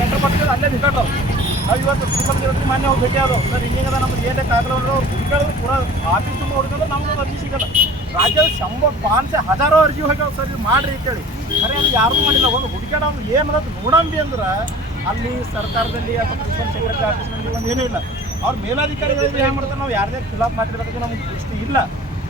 Letter ಕೊಟ್ಟಿದ್ದು ಅಲ್ಲೇ ನಿಂತ್ಕೊಂಡವು ನಾವು ಇವತ್ತು ಇವತ್ತು ಮಾನ್ಯ ಅವ್ರು ಭೇಟಿ ಆದವು ಸರ್ ಹಿಂಗಿಂಗದ ನಮ್ಗೆ ಏನೇ ಕಾಗಲವರು ಹುಡುಕಾಡಿದ್ರು ಪೂರ ಆಫೀಸ್ ತುಂಬ ಹುಡುಕಿದ್ರೆ ನಮ್ಗೆ ಅರ್ಜಿ ಸಿಗಲ್ಲ ರಾಜ್ಯದ ಶಂಬ ಪಾನ್ಸೆ ಹಜಾರೋ ಅರ್ಜಿ ಹೋಗ್ಯಾವ ಸರ್ ಇದು ಮಾಡ್ರಿ ಅಂತೇಳಿ ಖರೆ ಅದು ಯಾರು ಮಾಡಿಲ್ಲ ಒಂದು ಹುಡುಕಾಡೋದು ಏನದು ನೋಡಂಬಿ ಅಂದ್ರೆ ಅಲ್ಲಿ ಸರ್ಕಾರದಲ್ಲಿ ಅಥವಾ ಪ್ರಿನ್ಸಿಪಲ್ ಸೆಕ್ರೆಟರಿ ಆಫೀಸ್ನಲ್ಲಿ ಒಂದು ಏನೂ ಇಲ್ಲ ಅವ್ರ ಮೇಲಾಧಿಕಾರಿಗಳಿಗೆ ಏನು ಮಾಡ್ತಾರೆ ನಾವು ಯಾರದೇ ಖಿಲಾಫ್ ಮಾಡಿರೋದಕ್ಕೆ ನಮ್ಗೆ ದೃಷ್ಟಿ ಇಲ್ಲ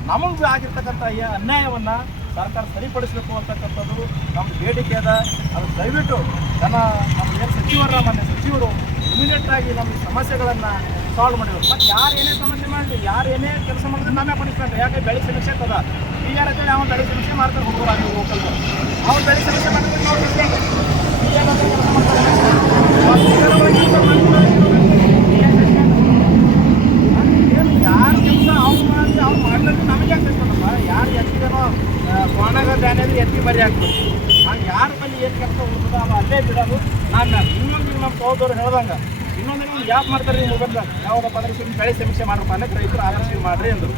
ನಮಗೆ ಆಗಿರ್ತಕ್ಕಂಥ ಅನ್ಯಾಯವನ್ನು ಸರ್ಕಾರ ಸರಿಪಡಿಸಬೇಕು ಅಂತಕ್ಕಂಥದ್ದು ನಮ್ಮ ಬೇಡಿಕೆ ಅದ ಅದು ದಯವಿಟ್ಟು ನಮ್ಮ ನಮ್ಮ ಏನು ಸಚಿವರ ನಮ್ಮ ಸಚಿವರು ಇಮಿಡಿಯೇಟ್ ಆಗಿ ನಮ್ಮ ಸಮಸ್ಯೆಗಳನ್ನು ಸಾಲ್ವ್ ಮಾಡಿದ್ರು. ಮತ್ತು ಯಾರು ಏನೇ ಸಮಸ್ಯೆ ಮಾಡಲಿ, ಯಾರು ಏನೇ ಕೆಲಸ ಮಾಡಿದ್ರು ನಾವೇ ಪಡಿಸ್ಕೊಂಡ್ರೆ ಯಾಕೆ ಬೆಳೆ ಸಮಸ್ಯೆ ಅದ ಈಗ ಯಾರಂತೇಳಿ ಅವನು ಬೆಳೆ ಸಮಸ್ಯೆ ಮಾಡ್ತಾರೆ ಹುಡುಗರು ಅವ್ನು ಬೆಳೆ ಸಮಸ್ಯೆ ಮಾಡಿದ್ರೆ ನಾವು. ಈಗ ಕೆಲಸ ಮಾಡ್ತಾರೆ ಅವ್ರು ಬೇರೆಯವ್ರ ಕೆಲ್ಸ ಮಾಡ್ತಾರೆ, ಏನು ಯಾರು ಕೆಲಸ ಅವ್ನು ಮಾಡಿ ಅವ್ನು ಮಾಡ್ಲಿಕ್ಕೆ ನಮಗೆ ಆಗ್ತೈತಲ್ಲಪ್ಪ ಯಾರು ಎತ್ತಿದೇನೋ ಕೋಣಾಗ ಡ್ಯಾನೇಜ್ ಎತ್ತಿ ಮರಿ ಹಾಕ್ತದೆ ಹಂಗೆ ಯಾರ ಬಳಿ ಏನು ಕೆಲಸ ಉಳಿದ ಅದು ಅಲ್ಲೇ ಬಿಡೋದು. ನಾನು ಇನ್ನೊಂದು ನಮ್ಮ ಸಹೋದರು ಹೇಳ್ದಂಗೆ, ಇನ್ನೊಂದು ನೀವು ಯಾಕೆ ಮಾಡ್ತಾರೆ ನೀವು ಮೊಬೈಲ್ದಾಗ ಯಾವುದಪ್ಪ ಅಂದ್ರೆ ಸುಮ್ಮನೆ ಬೆಳೆ ಸಮೀಕ್ಷೆ ಮಾಡ್ರಪ್ಪ ಅಂದ್ರೆ ರೈತರು ಆಧಾರ್ ಮಾಡಿರಿ ಅಂದರು.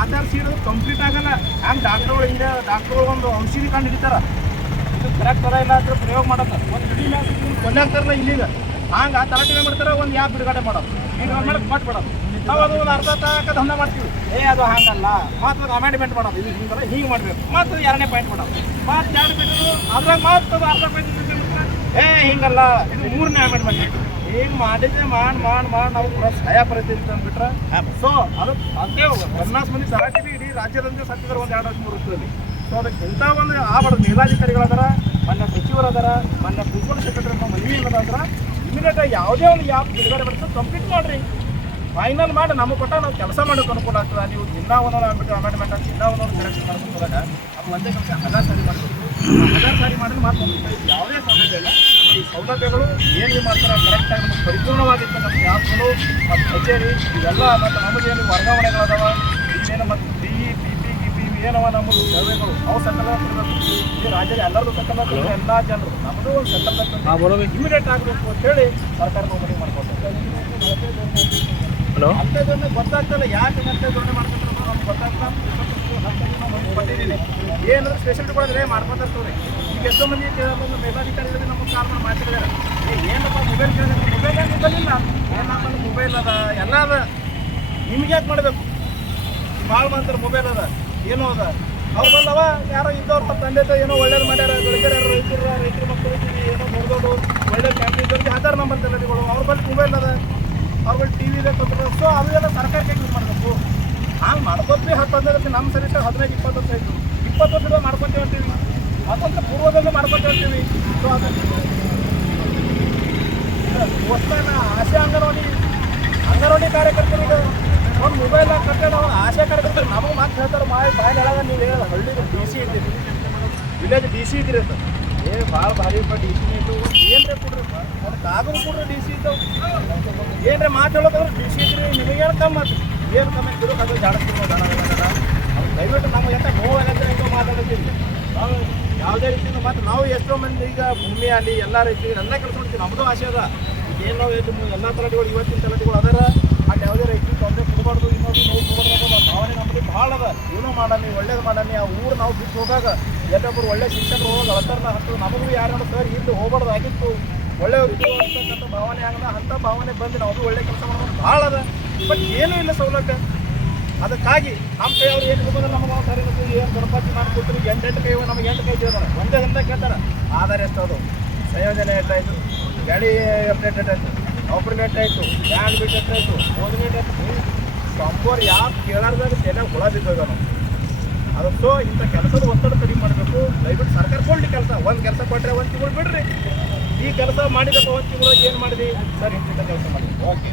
ಆಧಾರ್ ಇರೋದು ಕಂಪ್ಲೀಟ್ ಆಗಲ್ಲ. ಹ್ಯಾಂಗೆ ಡಾಕ್ಟ್ರುಗಳು ಹಿಂಗೆ ಡಾಕ್ಟ್ರುಗಳು ಒಂದು ಔಷಧಿ ಕಂಡು ಹಿಡಿತಾರ. ಇದು ಕರೆಕ್ಟ್ ಅದ ಇಲ್ಲ ಅಂದ್ರೆ ಪ್ರಯೋಗ ಮಾಡಲ್ಲ. ಒಂದು ಇಡೀ ಕೊನೆ ಆಗ್ತಾರಲ್ಲ ಇಲ್ಲಿಗ ಹಂಗೆ ಆ ತಲಾಟೆ ಮಾಡ್ತಾರೆ ಒಂದು ಯಾಪ್ ಬಿಡುಗಡೆ ಮಾಡೋದು. ಈಗ ಮಾಡ್ಬಿಡೋದು ನಾವು ಅರ್ಧ ಮಾಡ್ತೀವಿ. ಏ, ಅದು ಹಂಗಲ್ಲ. ಅದು ಅಮೆಂಡ್ಮೆಂಟ್ ಮಾಡೋದು. ಹಿಂಗಲ್ಲ, ಹೀಗೆ ಮಾಡಬೇಕು. ಮತ್ತು ಎರಡನೇ ಪಾಯಿಂಟ್ ಮಾಡೋದು. ಎರಡು ಅದ್ರಾಗ ಅದು ಅರ್ಧ ಪಾಯಿಂಟ್ ಏ, ಹಿಂಗಲ್ಲ. ಇದು ಮೂರನೇ ಅಮೆಂಡ್ಮೆಂಟ್ ಹಿಂಗೆ ಮಾಡಿದ್ರೆ ಮಾಡಿ ಮಾಡಿ ಮಾಡಿ, ನಾವು ಪೂರ ಸಹಾಯ ಪರಿಸ್ಥಿತಿ ಅಂದ್ಬಿಟ್ರೆ? ಸೊ ಅದು ಅದೇ ಪನ್ನಾಸ್ ಮಂದಿ ಸರಾಟಿವಿ ಇಡೀ ರಾಜ್ಯದಂತೆ ಸತ್ತಿದ್ದಾರೆ ಒಂದು ಎರಡು ಮೂರು ವರ್ಷದಲ್ಲಿ. ಸೊ ಅದಕ್ಕೆ ಇಂಥ ಒಂದು ಬಡ ಮೇಲಾಧಿಕಾರಿಗಳದಾರ ಮೊನ್ನೆ ಸಚಿವರು ಅದಾರ ಮೊನ್ನೆ ಪ್ರಿನ್ಸಿಪಲ್ ಸೆಕ್ರೆಟರಿ ಮನವಿ ಏನದ ಇಮಿಡಿಯೇಟ್ ಯಾವುದೇ ಒಂದು ಯಾವ ಬಿಡುಗಡೆ ಬರ್ತದೆ ಕಂಪ್ಲೀಟ್ ಮಾಡ್ರಿ. ಫೈನಲ್ ಮಾಡಿ ನಮಗೆ ಕೊಟ್ಟ ನಾವು ಕೆಲಸ ಮಾಡೋಕೆ ಅನುಕೂಲ ಆಗ್ತದೆ. ನೀವು ದಿನ ಒಂದೊಂದು ಆಗ್ಬಿಟ್ಟು ಅಮೆಂಡ್ಮೆಂಟ್ ಆಗಿ ದಿನ ಒಂದೊಂದು ಕರೆಕ್ಷನ್ ಮಾಡ್ಕೊಂಡು ಹೋದಾಗ ಅದು ಒಂದೇ ಕೆಲಸ ಹಜಾರ್ ಸಾರಿ ಮಾಡಬೇಕು. ಹಜಾರ್ ಸಾರಿ ಮಾಡಿದ್ರೆ ಮಾತ್ರ. ಯಾವುದೇ ಸೌಲಭ್ಯ ಇಲ್ಲ. ಈ ಸೌಲಭ್ಯಗಳು ಏನು ಮಾಡ್ತಾರೆ ಕರೆಕ್ಟಾಗಿ ನಮಗೆ ನಮ್ಮ ಆ್ಯಪ್ಗಳು ಮತ್ತು ಕಚೇರಿ ಇವೆಲ್ಲ ಮತ್ತು ನಮಗೇನು ವರ್ಗಾವಣೆಗಳದಾವ. ಇನ್ನೇನು ಮತ್ತು ಡಿ ಇ ಪಿ ಪಿ ಗಿ ಪಿ ಇವು ಏನವ ನಮ್ಮದು ಸೇವೆಗಳು ಅವು ಸಕಲ ಕೊಡಬೇಕು ಈ ರಾಜ್ಯದ ಎಲ್ಲರದ್ದು ಸಕಲ ಎಲ್ಲ ಜನರು. ನಮ್ಮದು ಒಂದು ಸಕಲ ಇಮಿಡಿಯೇಟ್ ಆಗಬೇಕು ಅಂತೇಳಿ ಸರ್ಕಾರ ಮನವಿ ಅಂಥದ್ದೊಂದು ಗೊತ್ತಾಗ್ತಲ್ಲ ಯಾಕೆ ಅಂಥದ್ದೊಂದು ಮಾಡ್ಕೊಂಡ್ರೆ ನಮ್ಗೆ ಗೊತ್ತಾಗ್ತಾ ಬಂದಿದ್ದೀನಿ ಏನಂದ್ರೆ ಸ್ಪೆಷಲ್ ಕೊಡಿದ್ರೆ ಮಾಡ್ಕೊಂತ ಈಗ ಎಷ್ಟೋ ಮಂದಿ ಮೇಲಾಧಿಕಾರಿಗಳಿಗೆ ನಮ್ಮ ಕಾರಣ ಮಾಡ್ತಿದ್ದಾರೆ ಏನಪ್ಪ ಮೊಬೈಲ್ ಕೇಳಿದ್ರೆ? ಮೊಬೈಲ್ ಏನು ಮೊಬೈಲ್ ಏನಪ್ಪ ಮೊಬೈಲ್ ಅದ? ಎಲ್ಲ ಅದ. ನಿಮ್ಗೆ ಯಾಕೆ ಮಾಡಬೇಕು? ಭಾಳ ಮಂತ್ರ ಮೊಬೈಲ್ ಅದ. ಏನೋ ಅದ. ಹೌದಲ್ಲವ ಯಾರೋ ಇದ್ದವ್ರು ತಂದೆ ತಾಯಿ ಏನೋ ಒಳ್ಳೇದು ಮಾಡ್ಯಾರ ಬೆಳಗ್ಗೆ ರೈತರು, ರೈತರ ಮಕ್ಕಳು ಏನೋ ನೋಡ್ಬೋದು. ಒಳ್ಳೆ ಫ್ಯಾಮಿಲಿ ಇದ್ದವ್ರಿಗೆ ಆಧಾರ್ ನಂಬರ್ ತಲೆಗಳು ಅವ್ರ ಬಳಿ ಮೊಬೈಲ್ ಅದ. ಅವ್ರ ಬಳಿ ಟಿ ಇದೆ ಕಂಪ್ಯೂಟರ್ ಸೊ, ಅವೆಲ್ಲ ಸರ್ಕಾರಕ್ಕೆ ಯೂಸ್ ಮಾಡಬೇಕು? ಹಂಗೆ ಮಾಡ್ಕೊತೀವಿ ಹತ್ತು ಹದಿನೈದು ನಮ್ಮ ಸರಿತ ಹದಿನೈದು, ಇಪ್ಪತ್ತು ವರ್ಷ ಆಯಿತು. ಇಪ್ಪತ್ತು ವರ್ಷದ ಮಾಡ್ಕೊತೀವಿ ಅಂತೀವಿ ಅದೊಂದು ಪೂರ್ವದಲ್ಲಿ ಮಾಡ್ಕೊತೀವಿ ಅಂತೀವಿ. ಸೊ ಅದನ್ನು ಹೊಸ್ತಾನ ಆಶೆ ಅಂಗನವಾಡಿ ಅಂಗನವಾಡಿ ಕಾರ್ಯಕರ್ತರಿಗೆ ಒಂದು ಮೊಬೈಲ್ ನಾವು ಆಶೆ ಕಾರ್ಯಕರ್ತರು ನಮಗೆ ಮಾತು ಹೇಳ್ತಾರೆ ಮಾಯ ಬಾಯಿ ಹೇಳಾಗ ನೀವು ಹೇಳ ಹಳ್ಳಿ ಡಿ ಸಿ ಇದ್ದೀರಿ. ವಿಲೇಜ್ ಡಿ ಸಿ ಇದ್ದೀರಿ ಅಂತ. ಏ, ಭಾಳ ಭಾರಿ ಡಿ ಸಿ ಇದ್ದು. ಏನ್ರಿ ಕೊಡ್ರಿ ಅದು ಕಾಗದ ಕೊಡ್ರಿ ಡಿ ಸಿ ಇದ್ದವು ಏನ್ರಿ ಮಾತು ಹೇಳೋದಂದ್ರೆ ಡಿ ಸಿ ಇದ್ರಿ, ನಿಮಗೆ ಏನು ಕಮ್ಮಿ ಏನು ಕಮ್ಮಿ ಇದ್ರು ಅದು ಜಾಡಿಸ್ತೀವಿ ದಯವಿಟ್ಟು ನಮ್ಗೆ ಎಂತ ನೋವಾಗತ್ತೆ ಹೆಂಗೋ ಮಾತಾಡ್ತೀವಿ ನಾವು ಯಾವುದೇ ರೀತಿಯಿಂದ ಮಾತ್ರ ನಾವು ಎಷ್ಟೋ ಮಂದಿ ಈಗ ಭೂಮಿ ಅಲ್ಲಿ ಎಲ್ಲ ರೀತಿ ಎಲ್ಲ ಕೆಲಸ ನಮ್ಮದು ಆಸೆ ಅದ. ಏನು ನಾವು ಎಲ್ಲ ತಲಾಟಿಗಳು ಇವತ್ತಿನ ತಲಾಟಿಗಳು ಅದರ. ಅಲ್ಲಿ ಯಾವುದೇ ರೈತರಿಗೆ ತೊಂದರೆ ಕೊಡಬಾರ್ದು, ಇನ್ನೊಂದು ನೋವು ಕೊಡಬಾರ್ದು ಭಾವನೆ ನಮ್ಮದು ಭಾಳ ಅದ. ಏನೋ ಮಾಡಲಿ ಒಳ್ಳೇದು ಮಾಡಲಿ ಆ ಊರು ನಾವು ಬಿಟ್ಟು ಹೋಗಾಗ ಎಲ್ಲೊಬ್ಬರು ಒಳ್ಳೆ ಶಿಕ್ಷಕರು ಹೋಗಿ ಹತ್ತು ನಮಗೂ ಯಾರು ಸರ್ ಇಲ್ಲಿ ಹೋಗ್ಬಾರ್ದು. ಆಗಿತ್ತು ಒಳ್ಳೆ ಅಂತಕ್ಕಂಥ ಭಾವನೆ ಆಗದ ಅಂಥ ಭಾವನೆ ಬಂದು ನಾವು ಒಳ್ಳೆ ಕೆಲಸ ಮಾಡೋದು ಭಾಳ ಅದ. ಬಟ್ ಏನೂ ಇಲ್ಲ ಸೌಲಭ್ಯ ಅದಕ್ಕಾಗಿ ನಮ್ಮ ಕೈ ಅವ್ರು ಏನು ಹೋಗೋದು ನಮಗೆ ಸರಿ ಏನು ಗಣಪತಿ ಎಂಟು ಎಂಟೆಂಟು ಕೈ ನಮಗೆ ಎಂಟು ಕೈ ಕೇಳ್ತಾರೆ ಒಂದೇ ಹಿಂದೆ ಕೇಳ್ತಾರೆ. ಆಧಾರ ಎಷ್ಟು ಅದು? ಸಂಯೋಜನೆ ಎಷ್ಟಾಯಿತು? ಗಾಡಿ ಅಪ್ಡೇಟ್ ಎಷ್ಟಾಯಿತು? ಆಪರೇಟ್ ಎಷ್ಟಾಯಿತು? ಬ್ಯಾಂಡ್ ಬಿಟ್ ಎಷ್ಟಾಯಿತು? ಆಯ್ತು ಬಿಟ್ ಎಷ್ಟು ಸಂಪೂರ್ ಯಾಕೆ ಕೇಳಾರ್ದಾಗ ತಲೆ ಹುಳ ಬಿದ್ದೋಗ ನಾವು ಅದು ಇಂಥ ಕೆಲಸದ ಒತ್ತಡ ಕಡಿಮೆ ಮಾಡಬೇಕು ದಯವಿಟ್ಟು ಸರ್ಕಾರ ಕೊಡ್ಲಿ ಕೆಲಸ ಒಂದು ಕೆಲಸ ಕೊಟ್ಟರೆ ಒಂದು ತಿಂಗಳು ಬಿಡ್ರಿ. ಈ ಕೆಲಸ ಮಾಡಿದಪ್ಪ ಒಂದು ತಿಂಗಳು ಏನು ಮಾಡಿದ್ವಿ ಸರ್ ಇಂಥ ಕೆಲಸ ಮಾಡಿ ಓಕೆ